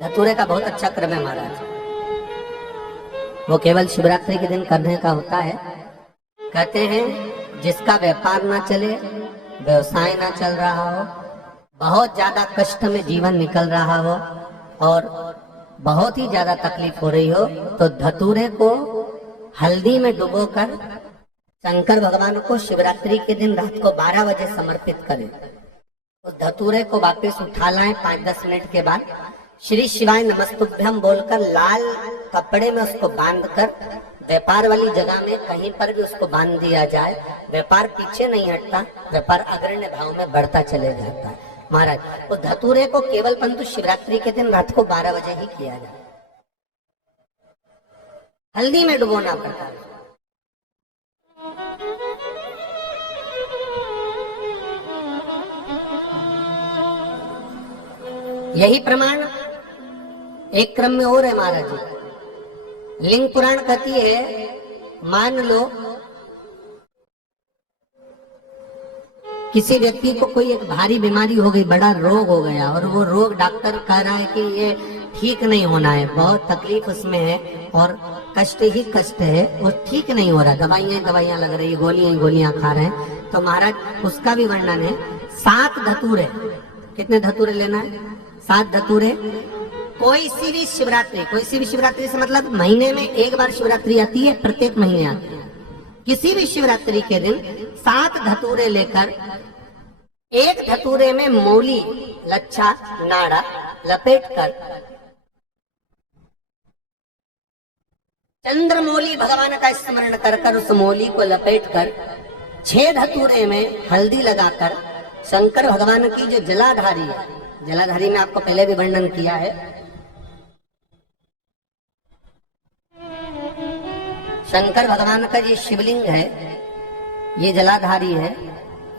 धतूरे का बहुत अच्छा क्रम है महाराज। वो केवल शिवरात्रि के दिन करने का होता है। कहते हैं जिसका व्यापार ना चले, व्यवसाय ना चल रहा हो, बहुत ज्यादा कष्ट में जीवन निकल रहा हो और बहुत ही ज्यादा तकलीफ हो रही हो, तो धतूरे को हल्दी में डुबोकर शंकर भगवान को शिवरात्रि के दिन रात को 12 बजे समर्पित करें। उस धतूरे को वापस उठा लाएं 5-10 मिनट के बाद, श्री शिवाय नमस्तुभ्यम बोलकर लाल कपड़े में उसको बांधकर व्यापार वाली जगह में कहीं पर भी उसको बांध दिया जाए। व्यापार पीछे नहीं हटता, व्यापार अग्रण्य भाव में बढ़ता चले जाता है महाराज। उस धतूरे को केवल परंतु शिवरात्रि के दिन रात को 12 बजे ही किया जाए, हल्दी में डुबोना पड़ता है। यही प्रमाण एक क्रम में और है महाराज जी। लिंग पुराण कहती है, मान लो किसी व्यक्ति को कोई एक भारी बीमारी हो गई, बड़ा रोग हो गया और वो रोग डॉक्टर कह रहा है कि ये ठीक नहीं होना है, बहुत तकलीफ उसमें है और कष्ट ही कष्ट है, वो ठीक नहीं हो रहा, दवाइयां लग रही है, गोलियां खा रहे हैं। तो महाराज उसका भी वर्णन है। 7 धतूरे, कितने धतूरे लेना है? 7 धतूरे। कोई सी भी शिवरात्रि से मतलब महीने में एक बार शिवरात्रि आती है, प्रत्येक महीने आती है। किसी भी शिवरात्रि के दिन 7 धतूरे लेकर एक धतूरे में मूली, लच्छा, नाड़ा लपेटकर चंद्रमौली भगवान का स्मरण कर उस मौली को लपेटकर 6 धतूरे में हल्दी लगाकर शंकर भगवान की जो जलाधारी है, जलाधारी में आपको पहले भी वर्णन किया है, शंकर भगवान का ये शिवलिंग है, ये जलाधारी है,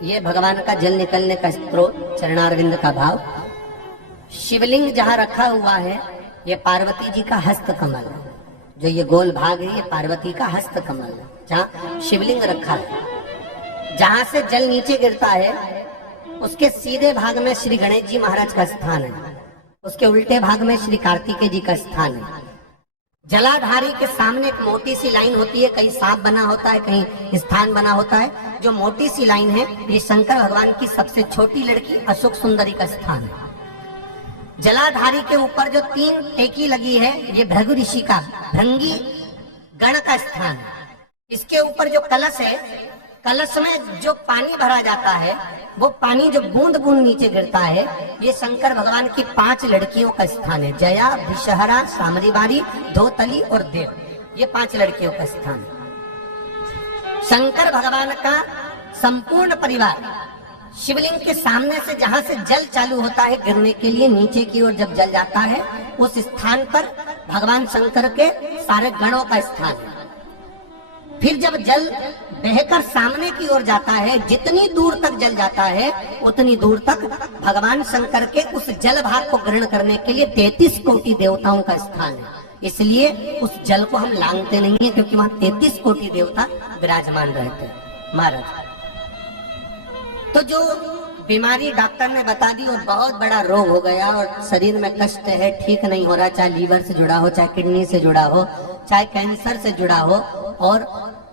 ये भगवान का जल निकलने का स्त्रोत, चरणारविंद का भाव। शिवलिंग जहां रखा हुआ है ये पार्वती जी का हस्त कमल है, जो ये गोल भाग है ये पार्वती का हस्त कमल है, जहाँ शिवलिंग रखा है। जहां से जल नीचे गिरता है उसके सीधे भाग में श्री गणेश जी महाराज का स्थान है, उसके उल्टे भाग में श्री कार्तिकेय जी का स्थान है। जलाधारी के सामने एक मोटी सी लाइन होती है, कहीं सांप बना होता है, कहीं स्थान बना होता है। जो मोटी सी लाइन है ये शंकर भगवान की सबसे छोटी लड़की अशोक सुंदरी का स्थान है। जलाधारी के ऊपर जो 3 टेकी लगी है ये भृगु ऋषि का भृंगी गण का स्थान है। इसके ऊपर जो कलश है, कलश में जो पानी भरा जाता है वो पानी जो बूंद बूंद नीचे गिरता है, ये शंकर भगवान की 5 लड़कियों का स्थान है। जया, विषहरा, सामरीबारी, धोतली और देव, ये 5 लड़कियों का स्थान है। शंकर भगवान का संपूर्ण परिवार शिवलिंग के सामने से, जहां से जल चालू होता है गिरने के लिए, नीचे की ओर जब जल जाता है उस स्थान पर भगवान शंकर के सारे गणों का स्थान है। फिर जब जल बहकर सामने की ओर जाता है, जितनी दूर तक जल जाता है उतनी दूर तक भगवान शंकर के उस जल भाग को ग्रहण करने के लिए 33 कोटि देवताओं का स्थान है। इसलिए उस जल को हम लांघते नहीं है, क्योंकि वहां 33 कोटि देवता विराजमान रहते हैं महाराज। तो जो बीमारी डॉक्टर ने बता दी और बहुत बड़ा रोग हो गया और शरीर में कष्ट है, ठीक नहीं हो रहा, चाहे लीवर से जुड़ा हो, चाहे किडनी से जुड़ा हो, चाहे कैंसर से जुड़ा हो, और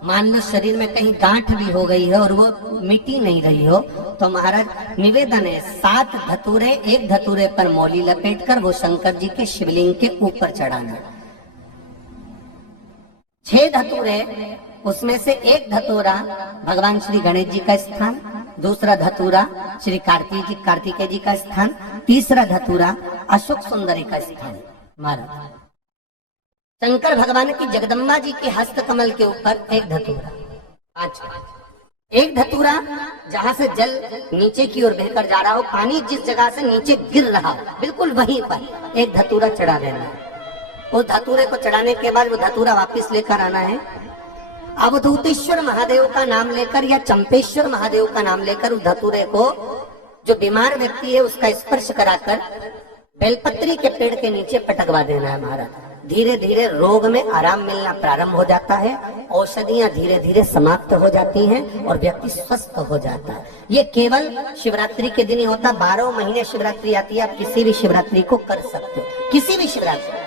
मान लो शरीर में कहीं गांठ भी हो गई है और वो मिटी नहीं रही हो, तो महाराज निवेदन है 7 धतूरे, एक धतूरे पर मौली लपेटकर वो शंकर जी के शिवलिंग के ऊपर चढ़ाना। 6 धतूरे, उसमें से एक धतूरा भगवान श्री गणेश जी का स्थान, दूसरा धतूरा श्री कार्तिकेय जी का स्थान, तीसरा धतूरा अशोक सुंदरी का स्थान महाराज। शंकर भगवान की जगदम्बा जी के हस्त कमल के ऊपर एक धतूरा, 5, एक धतूरा जहां से जल नीचे की ओर बहकर जा रहा हो, पानी जिस जगह से नीचे गिर रहा हो बिल्कुल वहीं पर एक धतूरा चढ़ा देना है। उस धतूरे को चढ़ाने के बाद वो धतूरा वापस लेकर आना है। अवधूतेश्वर महादेव का नाम लेकर या चंपेश्वर महादेव का नाम लेकर उस धतूरे को, जो बीमार व्यक्ति है उसका स्पर्श कराकर बेलपत्री के पेड़ के नीचे पटकवा देना है महाराज। धीरे धीरे रोग में आराम मिलना प्रारंभ हो जाता है, औषधियां धीरे धीरे समाप्त हो जाती हैं और व्यक्ति स्वस्थ हो जाता है। ये केवल शिवरात्रि के दिन ही होता। 12 महीने शिवरात्रि आती है, आप किसी भी शिवरात्रि को कर सकते हो, किसी भी शिवरात्रि।